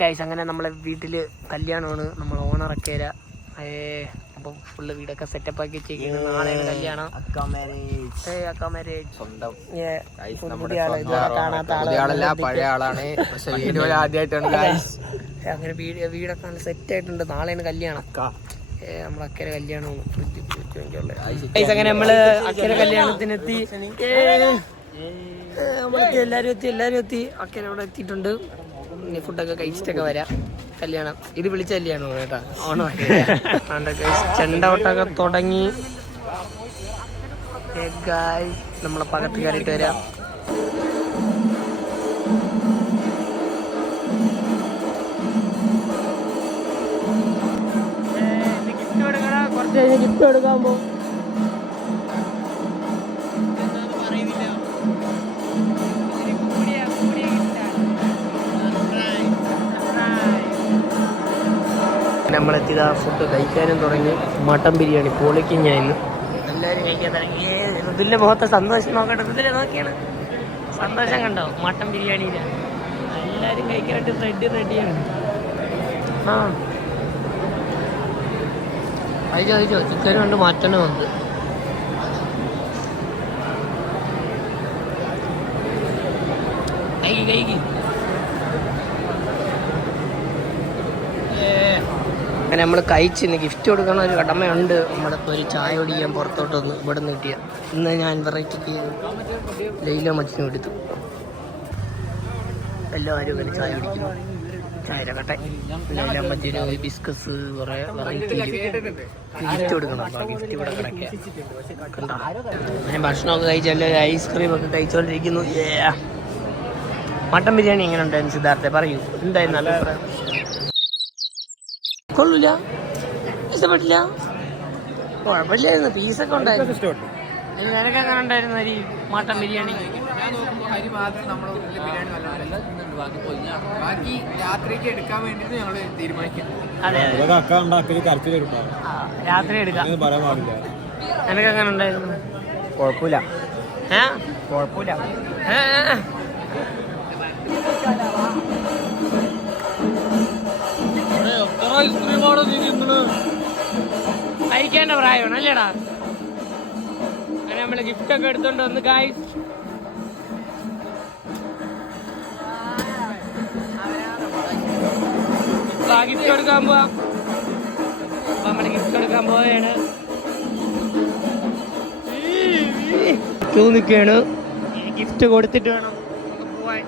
Guys അങ്ങനെ നമ്മളെ വീട്ടില് കല്യാണമാണ്. നമ്മൾ ഓണറക്കേര. അപ്പം ഫുള്ള് വീടൊക്കെ സെറ്റപ്പ് ആക്കി വെച്ചിരിക്കുന്നത്. നാളെയാണ് കല്യാണം. പഴയ ആളാണ്, അങ്ങനെ വീടൊക്കെ നല്ല സെറ്റ് ആയിട്ടുണ്ട്. നാളെയാണ് കല്യാണം. നമ്മളെ അക്കര കല്യാണമാണ്. അങ്ങനെ നമ്മള് അക്കര കല്യാണത്തിനെത്തി. നമ്മളൊക്കെ എല്ലാരും എത്തി. അക്കര അവിടെ എത്തിയിട്ടുണ്ട്. ഇനി ഫുഡൊക്കെ കഴിച്ചിട്ടൊക്കെ വരാം. കല്യാണം ഇത് വിളിച്ച കല്യാണം കേട്ടാ. ഓണമൊക്കെ ചെണ്ടോട്ടൊക്കെ തുടങ്ങി. നമ്മളെ പകത്ത് കയറിയിട്ട് വരാം. ഗിഫ്റ്റ് കൊടുക്കണം. കുറച്ച് കഴിഞ്ഞ് ഗിഫ്റ്റ് കൊടുക്കാൻ പോകും. നമ്മളെത്തിയത് ഫുഡ് കഴിക്കാനും തുടങ്ങി. മട്ടൻ ബിരിയാണി പൊളിക്കും. ഞാൻ എല്ലാവരും കഴിക്കാൻ തുടങ്ങി. ഇതിൻ്റെ മുഖത്തെ സന്തോഷം നോക്കട്ടെ. ഇതിലെ നോക്കിയാണ് സന്തോഷം കണ്ടോ? മട്ടൻ ബിരിയാണിയിലാണ് എല്ലാവരും കഴിക്കാനായിട്ട് റെഡിയാണ്. ആ കഴിച്ചോ. ചിക്കനും ഉണ്ട്, മട്ടനും ഉണ്ട്. കഴിക്ക്. അങ്ങനെ നമ്മൾ കഴിച്ചിന്ന് ഗിഫ്റ്റ് കൊടുക്കണ ഒരു കടമയുണ്ട്. നമ്മളിപ്പോൾ ഒരു ചായ കുടിക്കാൻ പുറത്തോട്ടൊന്ന് ഇവിടെ നിന്ന് കിട്ടിയ. ഇന്ന് ഞാൻ വെറൈറ്റിക്ക് ലൈല മച്ചിന് എടുത്തു. എല്ലാവരും അങ്ങനെ ചായ കുടിക്കുന്നു. ചായ കട്ടെ ലൈല മച്ചിന് ബിസ്ക്കസ് കുറേ വെറൈറ്റി ഗിഫ്റ്റ് കൊടുക്കണം. അപ്പോൾ ഗിഫ്റ്റ് ഇവിടെ കിടക്കുക കണ്ടോ. അങ്ങനെ ഭക്ഷണമൊക്കെ കഴിച്ച് എല്ലാവരും ഐസ്ക്രീമൊക്കെ കഴിച്ചുകൊണ്ടിരിക്കുന്നു. മട്ടൻ ബിരിയാണി എങ്ങനെ ഉണ്ടായിരുന്നു സിദ്ധാർത്ഥ? പറയൂ, എന്തായിരുന്നു നല്ല അഭിപ്രായം? കൊള്ളൂല, ഇഷ്ടപ്പെട്ടില്ല, കുഴപ്പമില്ലായിരുന്നു. പീസൊക്കെ ഉണ്ടായിരുന്നു. നിനക്ക് അങ്ങനെ ഉണ്ടായിരുന്നു അരി മട്ടൻ ബിരിയാണി? അതെ രാത്രി എടുക്കാം. നിനക്ക് അങ്ങനെ ഉണ്ടായിരുന്നു? കുഴപ്പമില്ല. കുഴപ്പമില്ല. കഴിക്കേണ്ട പ്രായമാണ് അല്ലേടാ? അങ്ങനെ നമ്മള് ഗിഫ്റ്റ് ഒക്കെ എടുത്തോണ്ട് വന്ന് ഗായ്സ്. ഗിഫ്റ്റ് കൊടുക്കാൻ പോവാ. അപ്പൊ നമ്മള് ഗിഫ്റ്റ് കൊടുക്കാൻ പോവുകയാണ്. ക്യൂ നിൽക്കുകയാണ്. ഗിഫ്റ്റ് കൊടുത്തിട്ട് വേണം പോവാൻ.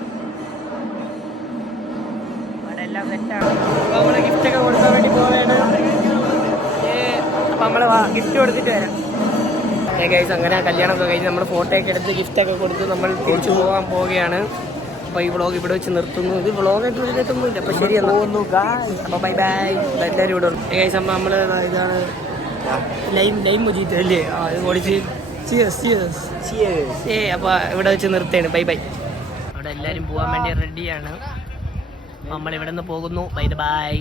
അവിടെ എല്ലാം സെറ്റാണ്. അപ്പൊ നമ്മള് ഗിഫ്റ്റ് ഒക്കെ കൊടുക്കാൻ വേണ്ടി പോവുകയാണ്. അപ്പൊ നമ്മള് ഗിഫ്റ്റ് കൊടുത്തിട്ട് വരാം. ഗൈസ് അങ്ങനെ കല്യാണമൊക്കെ കഴിഞ്ഞ് നമ്മൾ ഫോട്ടോ ഒക്കെ എടുത്ത് ഗിഫ്റ്റൊക്കെ കൊടുത്ത് നമ്മൾ തിരിച്ചു പോകാൻ പോവുകയാണ്. അപ്പോൾ ഈ വ്ളോഗ് ഇവിടെ വെച്ച് നിർത്തുന്നു. ഇത് വ്ളോഗായിട്ട് ഇതിനകത്തൊന്നുമില്ല. അപ്പോൾ ശരി പോകുന്നു. അപ്പോൾ ബൈ എല്ലാവരും ഇവിടെ ഉണ്ട്. ഗൈസ് അപ്പോൾ നമ്മൾ ഇതാണ് ലൈം മുജീത്ത് അല്ലേ? ഇത് ഓടിച്ച് അപ്പോൾ ഇവിടെ വെച്ച് നിർത്തുകയാണ്. ബൈ. അവിടെ എല്ലാവരും പോകാൻ വേണ്ടി റെഡിയാണ്. നമ്മൾ ഇവിടെ നിന്ന് പോകുന്നു. ബൈ.